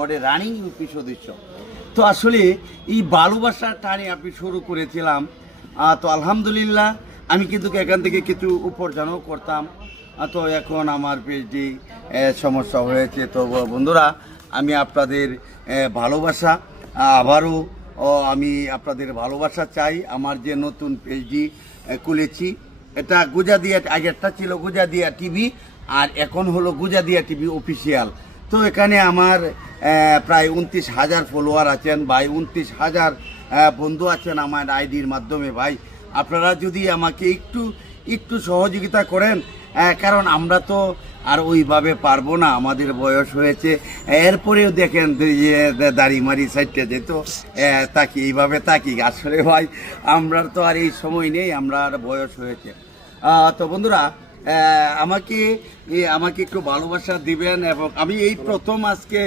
ওয়ার্ডের running UP সদস্য। তো আসলে এই ভালোবাসার টানে আপনি শুরু করেছিলাম, তো আলহামদুলিল্লাহ আমি কিন্তু এখান থেকে কিছু উপার্জনও করতাম। তো এখন আমার পিএইচডি সমস্যা হয়েছে। তো বন্ধুরা, আমি আপনাদের ভালোবাসা আবারও আমি আপনাদের ভালোবাসা চাই। আমার যে নতুন পিএইচডি খুলেছি, এটা গুজাদিয়া, আগেরটা ছিল গুজাদিয়া টিভি, আর এখন হলো গুজাদিয়া টিভি অফিসিয়াল। তো এখানে আমার প্রায় 29,000 ফলোয়ার আছেন ভাই, 29,000 বন্ধু আছেন আমার আইডির মাধ্যমে। ভাই আপনারা যদি আমাকে একটু সহযোগিতা করেন, কারণ আমরা তো আর ওইভাবে পারবো না, আমাদের বয়স হয়েছে। এরপরেও দেখেন যে দাড়ি মারি সাইডটা যেত তাকি, এইভাবে তাকি। আসলে ভাই আমরা তো আর এই সময় নেই, আমরা আর বয়স হয়েছে। তো বন্ধুরা, আমাকে একটু ভালোবাসা দিবেন। এবং আমি এই প্রথম আজকে